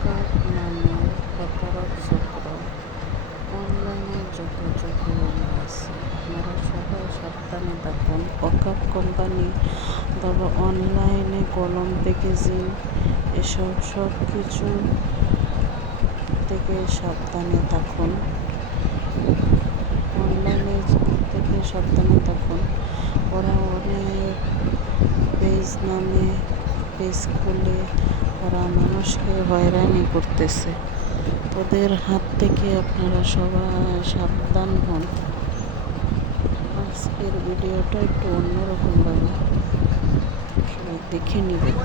Flipkart নামে প্রতারক চক্র অনলাইনে যত আছে, আপনারা সবাই সাবধানে থাকুন। ওকাপ কোম্পানি তারপর অনলাইনে কলম প্যাকেজিং এসব সব কিছু থেকে সাবধানে থাকুন। অনলাইনে থেকে সাবধানে থাকুন। ওরা অনেক পেজ খুলে ওরা মানুষকে হয়রানি করতেছে। ওদের হাত থেকে আপনারা সবাই সাবধান হন। আজকের ভিডিওটা একটু অন্যরকমভাবে সবাই দেখে নেবেন।